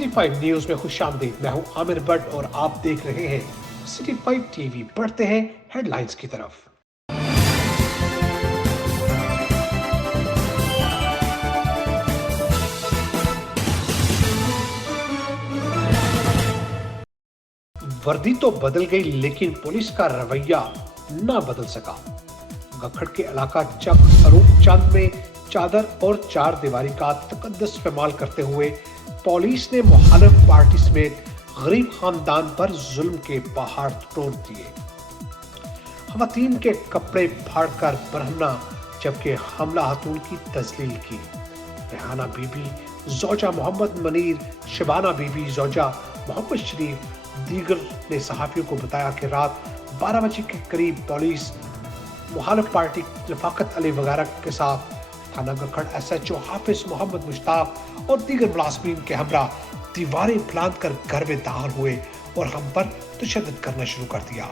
City 5 news में खुशामदीद। मैं हूं आमिर भट्ट और आप देख रहे हैं सिटी 5 टीवी। बढ़ते हैं हेडलाइंस की तरफ। वर्दी तो बदल गई लेकिन पुलिस का रवैया ना बदल सका। गखड़ के इलाका चक स्वरूप चंद में चादर और चार दीवारी का तकद्दस इस्तेमाल करते हुए पुलिस ने मुखालिफ पार्टी समेत गरीब खानदान पर जुल्म के पहाड़ तोड़ दिए। खवातीन के कपड़े फाड़कर बरहना, जबकि हमला खातून की तजलील की। रेहाना बीबी जोजा मोहम्मद मनीर, शबाना बीबी जोजा मोहम्मद शरीफ दीगर ने सहाफियों को बताया कि रात 12 बजे के करीब पुलिस मुखालिफ पार्टी रफाकत अली वगैरह के साथ थाना गखड़ SHO हाफिज मोहम्मद मुश्ताक और दीगर मुलाजिमीन के हमरा दीवारें प्लान कर घर में दाखिल हुए और हम पर तशद्दुद करना शुरू कर दिया।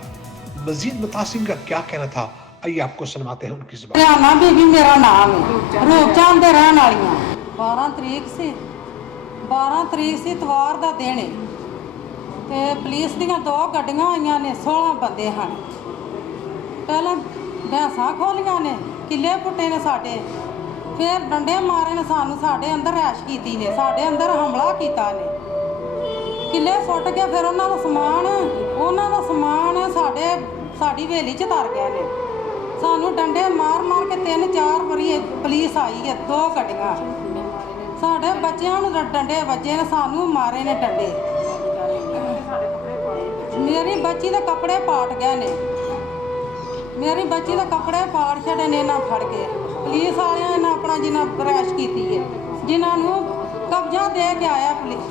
मजीद मुतासिम का क्या कहना था, आइए आपको सुनाते हैं उनकी ज़ुबान। रेहाना बीबी मेरा नाम है, रूपचंद दे रहने वाली। 12 तरीक से इतवार का दिन है ते पुलिस दीयां 2 गड्डियां आईयां ने, 16 बंदे हैं। पहले भैंसा खोलियां ने, किले पुट्टे ने साडे, फिर डंडे मारे ने सानू, साडे अंदर रैश कीती ने, साडे अंदर हमला कीता ने, किले फुट के फिर उन्हां दा समान साडी हवेली च तर गए ने। सानू डंडे मार मार के 3-4 वारी पुलिस आई है, 2 गड्डियां। साडे बच्चियां नूं डंडे वजे ने, सानू मारे ने डंडे। मेरी बच्ची दे कपड़े पाट गए ने, मेरी बच्ची दे कपड़े पाट छड़े ने ना फड़ के। पुलिस वालियां ने अपना जिन्ना रैश कीती है, जिन्होंने कब्जा दे के आया पुलिस।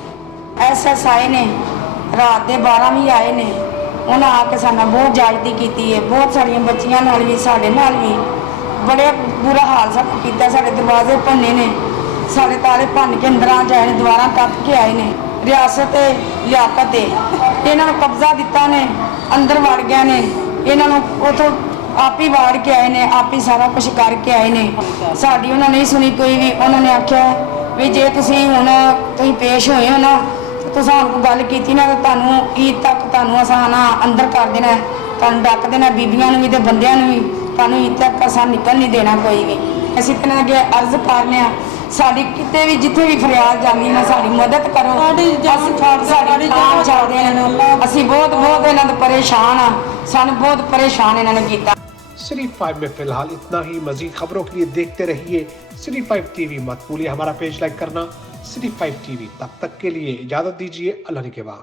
SSI ने रात के 12 भी आए ने, उन्हें आके साना बहुत जागती की है। बहुत सारिया बच्चियां नाल भी साडे नाल भी बड़े बुरा हाल साडा कीता। साडे दरवाजे भन्ने ने, साडे ताले भन्न के अंदर आ जाए ने, द्वारा टप के आए ने। रियासत लियाकत इन्होंने कब्जा दिता ने, अंदर वड़ गए ने, इन्होंने उतों आप ही वाड़ के आए ने, आप ही सारा कुछ करके आए ने। साडी उन्होंने नहीं सुनी कोई भी। उन्होंने आख्या भी जे तुसीं हुण तुसीं पेश होए हो ना, तो तुसां कोई गल कीती ना, तो तुहानूं ईद तक तुहानूं असां ना अंदर कर देना, तुहानूं डक देना, बीबियां नूं भी ते बंदियां नूं भी। तुहानूं ईद तक असां निकल नहीं देना कोई भी। असीं इन्हां अगे अर्ज करने आ, साडी किते भी जिथे भी फरियाद जांदी ना, साडी मदद करो। साडी जान छड्ड देण। असीं बहुत इन्हां तों परेशान आ, सानूं बहुत परेशान इन्हां ने कीता। सिटी 5 में फिलहाल इतना ही। मजीद खबरों के लिए देखते रहिए सिटी 5 टीवी। मत भूलिए हमारा पेज लाइक करना, सिटी 5 टीवी। तब तक के लिए इजाजत दीजिए, अल्लाह ने के बाद।